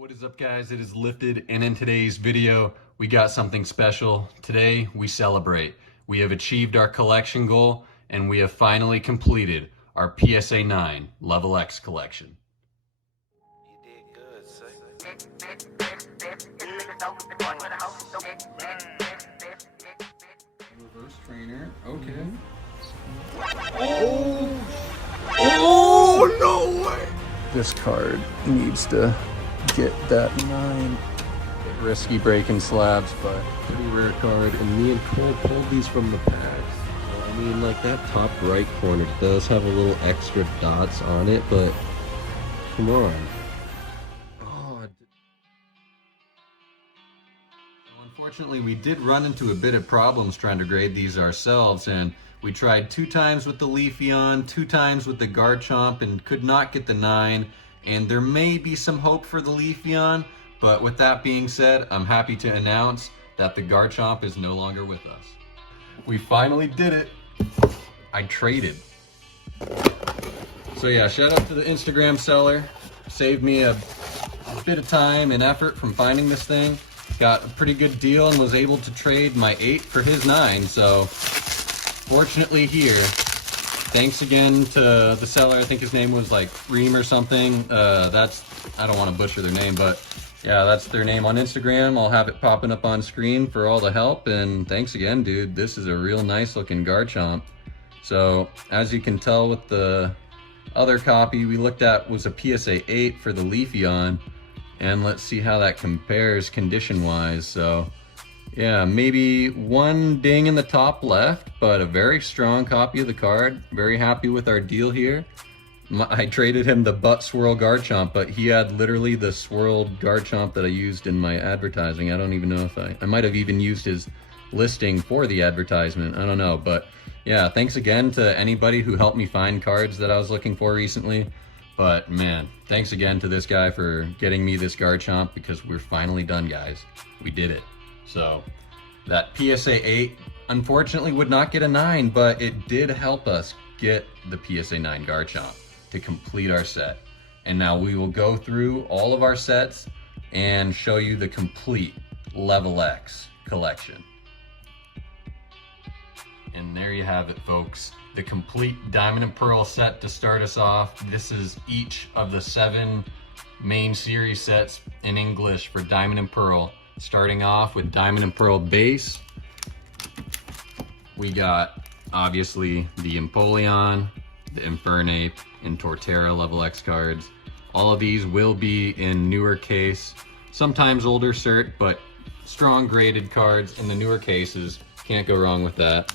What is up, guys? It is Lifted, and in today's video we got something special. Today we celebrate. We have achieved our collection goal and we have finally completed our PSA 9 Level X collection. You did good, son. Reverse trainer, okay. Oh no way! This card needs to get that 9. Risky breaking slabs, but Pretty rare card, and me and Cole pulled these from the packs. I mean, like, that top right corner does have a little extra dots on it, but come on. Oh, unfortunately we did run into a bit of problems trying to grade these ourselves, and we tried 2 times with the Leafeon, 2 times with the Garchomp, and could not get the 9. And there may be some hope for the Leafeon, but with that being said, I'm happy to announce that the Garchomp is no longer with us. We finally did it. I traded. So yeah, shout out to the Instagram seller. Saved me a bit of time and effort from finding this thing. Got a pretty good deal and was able to trade my 8 for his 9. So fortunately here, thanks again to the seller. I think his name was like Reem or something. I don't want to butcher their name, but yeah, that's their name on Instagram. I'll have it popping up on screen for all the help. And thanks again, dude. This is a real nice looking Garchomp. So as you can tell with the other copy we looked at was a PSA 8 for the Leafeon. And let's see how that compares condition wise. So yeah, maybe 1 ding in the top left, but a very strong copy of the card. Very happy with our deal here. I traded him the butt swirl Garchomp, but he had literally the swirled Garchomp that I used in my advertising. I don't even know if I might have even used his listing for the advertisement. I don't know, but yeah, thanks again to anybody who helped me find cards that I was looking for recently. But man, thanks again to this guy for getting me this Garchomp, because we're finally done, guys. We did it. So that PSA 8 unfortunately would not get a 9, but it did help us get the PSA 9 Garchomp to complete our set. And now we will go through all of our sets and show you the complete Level X collection. And there you have it, folks. The complete Diamond and Pearl set to start us off. This is each of the 7 main series sets in English for Diamond and Pearl. Starting off with Diamond and Pearl base, we got obviously the Empoleon, the Infernape, and Torterra Level X cards. All of these will be in newer case, sometimes older cert, but strong graded cards in the newer cases. Can't go wrong with that.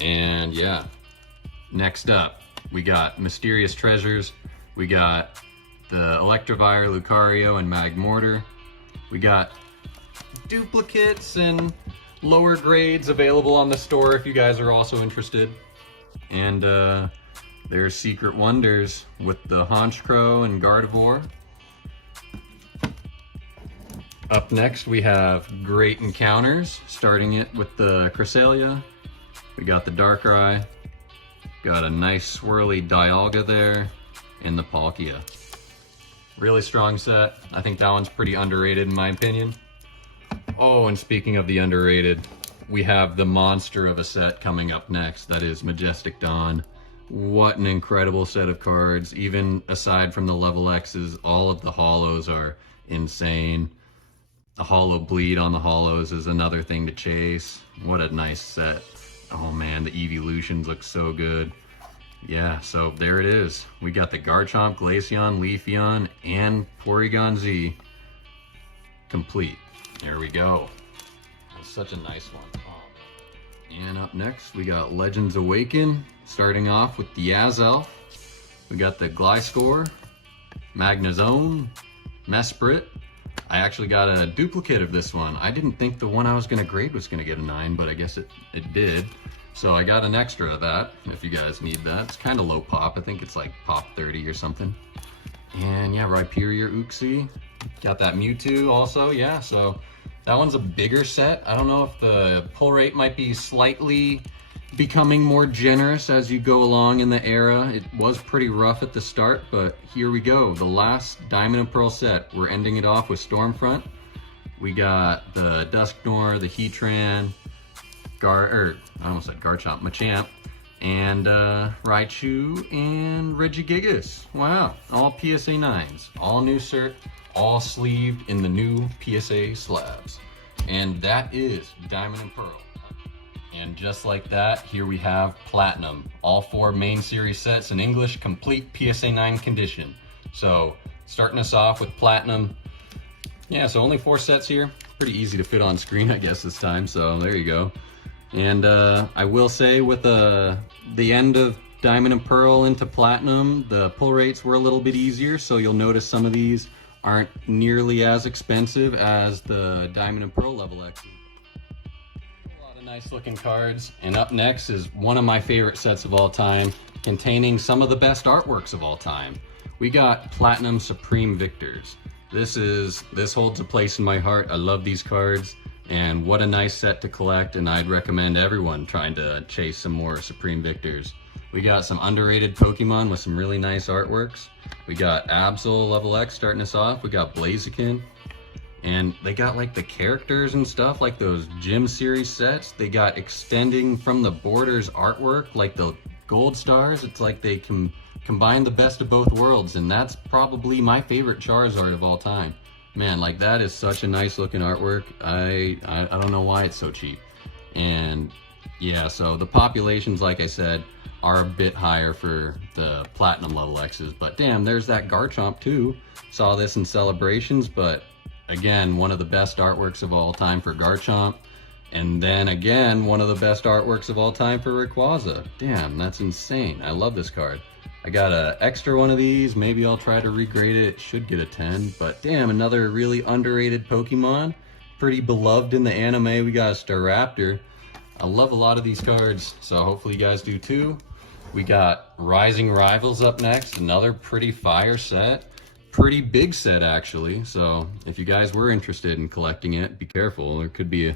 And yeah, next up, we got Mysterious Treasures. We got the Electivire, Lucario, and Magmortar. We got duplicates and lower grades available on the store if you guys are also interested. And there's Secret Wonders with the Honchkrow and Gardevoir. Up next we have Great Encounters, starting it with the Cresselia. We got the Darkrai, got a nice swirly Dialga there, and the Palkia. Really strong set. I think that one's pretty underrated in my opinion. Oh, and speaking of the underrated, we have the monster of a set coming up next. That is Majestic Dawn. What an incredible set of cards. Even aside from the Level X's, all of the holos are insane. The holo bleed on the holos is another thing to chase. What a nice set. Oh man, the evolutions look so good. Yeah, so there it is. We got the Garchomp, Glaceon, Leafeon, and Porygon Z complete. There we go. That's such a nice one. Oh. And up next, we got Legends Awaken, starting off with the Azelf. We got the Gliscor, Magnezone, Mesprit. I actually got a duplicate of this one. I didn't think the one I was going to grade was going to get a 9, but I guess it did. So I got an extra of that, if you guys need that. It's kind of low pop. I think it's like pop 30 or something. And yeah, Rhyperior Uxie. Got that Mewtwo also, yeah. So that one's a bigger set. I don't know if the pull rate might be slightly becoming more generous as you go along in the era. It was pretty rough at the start, but here we go. The last Diamond and Pearl set. We're ending it off with Stormfront. We got the Dusknoir, the Heatran, I almost said Garchomp, Machamp, and Raichu and Regigigas. Wow, all PSA 9s, all new cert, all sleeved in the new PSA slabs. And that is Diamond and Pearl. And just like that, here we have Platinum. All 4 main series sets in English, complete PSA 9 condition. So starting us off with Platinum. Yeah, so only 4 sets here. Pretty easy to fit on screen, I guess, this time. So there you go. And I will say with the end of Diamond and Pearl into Platinum, the pull rates were a little bit easier. So you'll notice some of these aren't nearly as expensive as the Diamond and Pearl level X. A lot of nice looking cards. And up next is one of my favorite sets of all time, containing some of the best artworks of all time. We got Platinum Supreme Victors. This holds a place in my heart. I love these cards, and what a nice set to collect, and I'd recommend everyone trying to chase some more Supreme Victors. We got some underrated Pokemon with some really nice artworks. We got Absol level X starting us off. We got Blaziken, and they got like the characters and stuff, like those Gym Series sets. They got extending from the borders artwork, like the Gold Stars. It's like they can combine the best of both worlds, and that's probably my favorite Charizard of all time. Man, like that is such a nice looking artwork. I don't know why it's so cheap. And yeah, so the populations, like I said, are a bit higher for the Platinum level X's, but damn, there's that Garchomp too. Saw this in Celebrations, but again, one of the best artworks of all time for Garchomp. And then again, one of the best artworks of all time for Rayquaza. Damn, that's insane. I love this card. I got an extra one of these. Maybe I'll try to regrade it. It should get a 10. But damn, another really underrated Pokemon. Pretty beloved in the anime. We got a Staraptor. I love a lot of these cards, so hopefully you guys do too. We got Rising Rivals up next. Another pretty fire set. Pretty big set, actually. So if you guys were interested in collecting it, be careful. It could be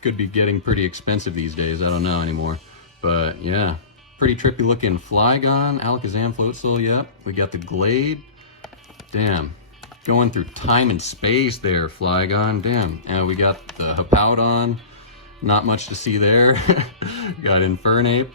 could be getting pretty expensive these days. I don't know anymore. But yeah. Pretty trippy looking Flygon, Alakazam, Floatzel, yep. We got the Glade. Damn. Going through time and space there, Flygon, damn. And we got the Hippowdon. Not much to see there. Got Infernape.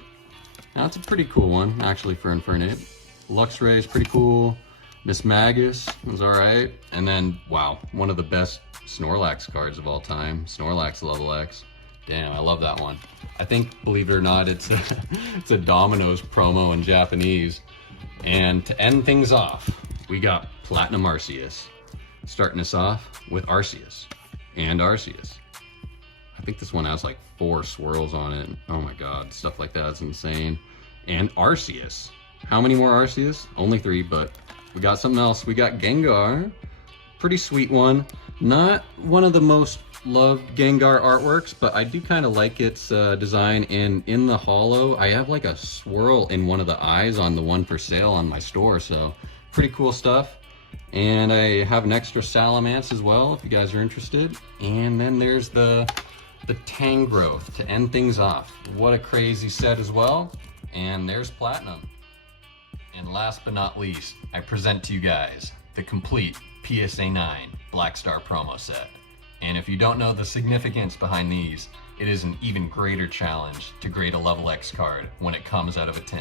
That's a pretty cool one, actually, for Infernape. Luxray is pretty cool. Miss Magus was alright. And then, wow, one of the best Snorlax cards of all time. Snorlax level X. Damn, I love that one. I think, believe it or not, it's a Domino's promo in Japanese. And to end things off, we got Platinum Arceus. Starting us off with Arceus. And Arceus. I think this one has like 4 swirls on it. Oh my god, stuff like that's insane. And Arceus. How many more Arceus? Only 3, but we got something else. We got Gengar. Pretty sweet one. Not one of the most loved Gengar artworks, but I do kind of like its design. And in the holo, I have like a swirl in one of the eyes on the one for sale on my store, so pretty cool stuff. And I have an extra Salamence as well, if you guys are interested. And then there's the Tangrowth to end things off. What a crazy set as well. And there's Platinum. And last but not least, I present to you guys the complete PSA 9 Black Star promo set. And if you don't know the significance behind these, it is an even greater challenge to grade a level X card when it comes out of a 10.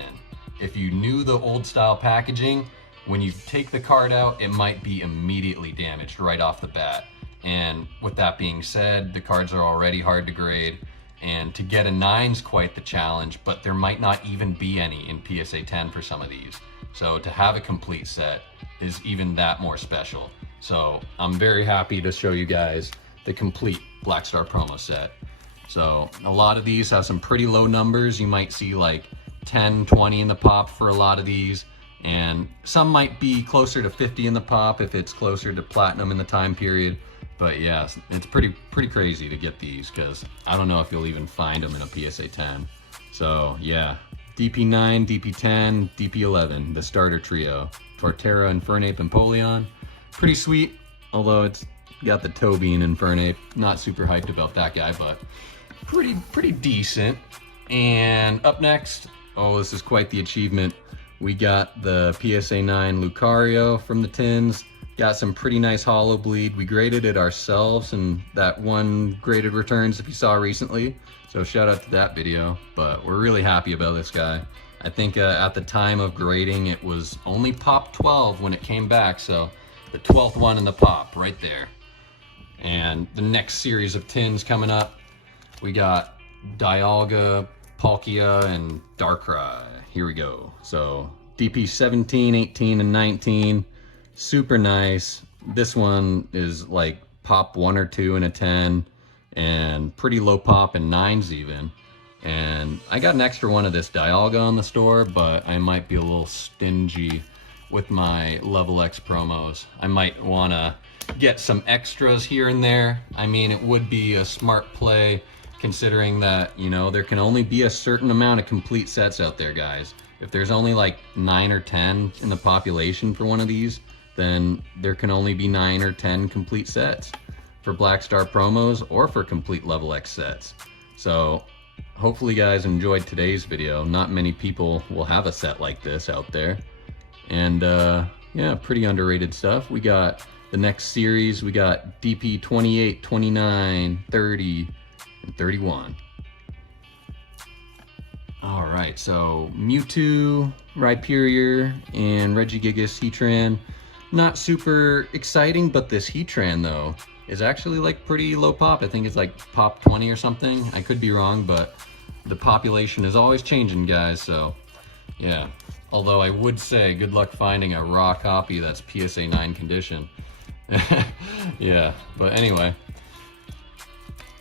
If you knew the old style packaging, when you take the card out, it might be immediately damaged right off the bat. And with that being said, the cards are already hard to grade, and to get a 9's quite the challenge, but there might not even be any in PSA 10 for some of these. So to have a complete set is even that more special. So I'm very happy to show you guys the complete Black Star promo set. So a lot of these have some pretty low numbers. You might see like 10, 20 in the pop for a lot of these, and some might be closer to 50 in the pop if it's closer to Platinum in the time period. But yeah, it's pretty crazy to get these, because I don't know if you'll even find them in a PSA 10. So yeah, DP9, DP10, DP11, the starter trio. Torterra, Infernape, and Polion. Pretty sweet, although it's got the Toby and Infernape. Not super hyped about that guy, but pretty decent. And up next, oh, this is quite the achievement. We got the PSA 9 Lucario from the tins. Got some pretty nice hollow bleed. We graded it ourselves, and that one graded returns if you saw recently. So shout out to that video, but we're really happy about this guy. I think at the time of grading, it was only pop 12 when it came back, so the 12th one in the pop right there. And the next series of tins coming up, we got Dialga, Palkia, and Darkrai. Here we go. So DP 17, 18, and 19, super nice. This one is like pop 1 or 2 in a 10, and pretty low pop in 9s even. And I got an extra one of this Dialga on the store, but I might be a little stingy with my LV.X promos. I might want to get some extras here and there. I mean, it would be a smart play considering that, you know, there can only be a certain amount of complete sets out there, guys. If there's only like 9 or 10 in the population for one of these, then there can only be 9 or 10 complete sets for Black Star promos or for complete LV.X sets. So hopefully you guys enjoyed today's video. Not many people will have a set like this out there. And yeah, pretty underrated stuff. We got the next series, we got DP 28, 29, 30, and 31. All right, so Mewtwo, Rhyperior, and Regigigas Heatran. Not super exciting, but this Heatran though is actually like pretty low pop. I think it's like pop 20 or something. I could be wrong, but the population is always changing, guys, so yeah. Although I would say good luck finding a raw copy that's PSA 9 condition. Yeah, but anyway.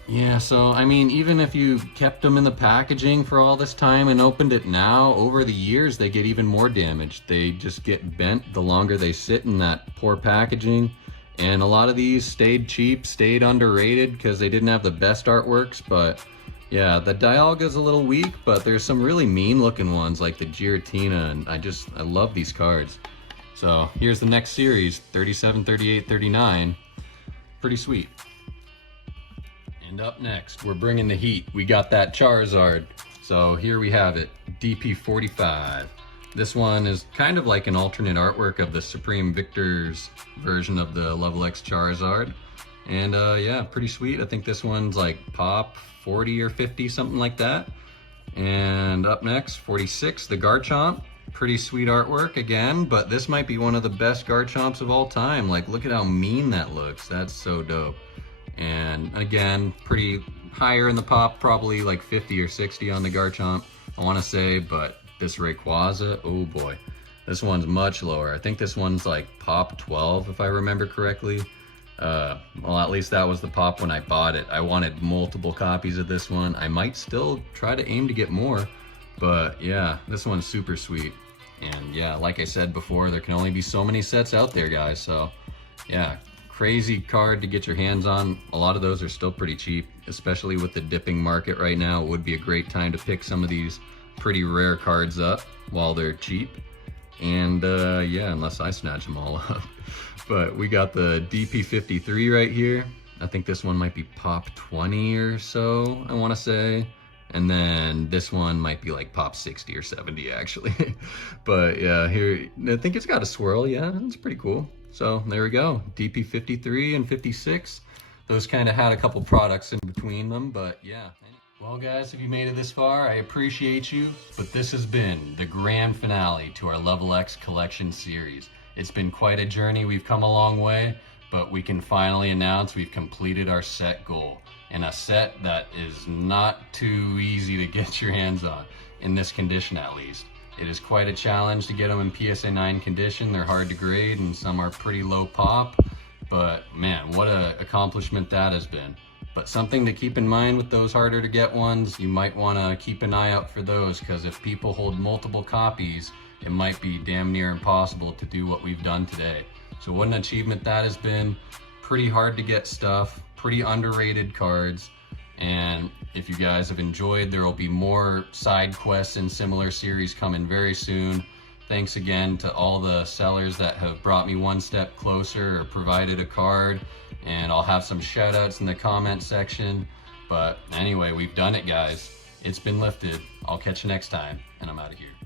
Yeah, so I mean, even if you kept them in the packaging for all this time and opened it now, over the years they get even more damaged. They just get bent the longer they sit in that poor packaging. And a lot of these stayed cheap, stayed underrated because they didn't have the best artworks. But yeah, the Dialga's a little weak, but there's some really mean looking ones like the Giratina, and I love these cards. So here's the next series, 37, 38, 39. Pretty sweet. And up next, we're bringing the heat. We got that Charizard. So here we have it, DP 45. This one is kind of like an alternate artwork of the Supreme Victor's version of the LV.X Charizard. And yeah, pretty sweet. I think this one's like pop 40 or 50, something like that. And up next, 46, the Garchomp. Pretty sweet artwork again, but this might be one of the best Garchomps of all time. Like, look at how mean that looks. That's so dope. And again, pretty higher in the pop, probably like 50 or 60 on the Garchomp, I want to say, but this Rayquaza, oh boy, this one's much lower. I think this one's like pop 12, if I remember correctly. Well, at least that was the pop when I bought it. I wanted multiple copies of this one. I might still try to aim to get more, but yeah, this one's super sweet. And yeah, like I said before, there can only be so many sets out there, guys. So yeah, crazy card to get your hands on. A lot of those are still pretty cheap, especially with the dipping market right now. It would be a great time to pick some of these pretty rare cards up while they're cheap. And yeah, unless I snatch them all up. But we got the DP 53 right here. I think this one might be pop 20 or so, I want to say. And then this one might be like pop 60 or 70 actually. But yeah, here, I think it's got a swirl. Yeah, it's pretty cool. So there we go, DP 53 and 56. Those kind of had a couple products in between them, but yeah. Well guys, if you made it this far, I appreciate you, but this has been the grand finale to our LV.X collection series. It's been quite a journey, we've come a long way, but we can finally announce we've completed our set goal, and a set that is not too easy to get your hands on, in this condition at least. It is quite a challenge to get them in PSA 9 condition. They're hard to grade and some are pretty low pop, but man, what an accomplishment that has been. But something to keep in mind with those harder to get ones, you might want to keep an eye out for those, because if people hold multiple copies, it might be damn near impossible to do what we've done today. So what an achievement that has been. Pretty hard to get stuff, pretty underrated cards. And if you guys have enjoyed, there will be more side quests and similar series coming very soon. Thanks again to all the sellers that have brought me one step closer or provided a card. And I'll have some shout outs in the comment section. But anyway, we've done it, guys. It's been lifted. I'll catch you next time, and I'm out of here.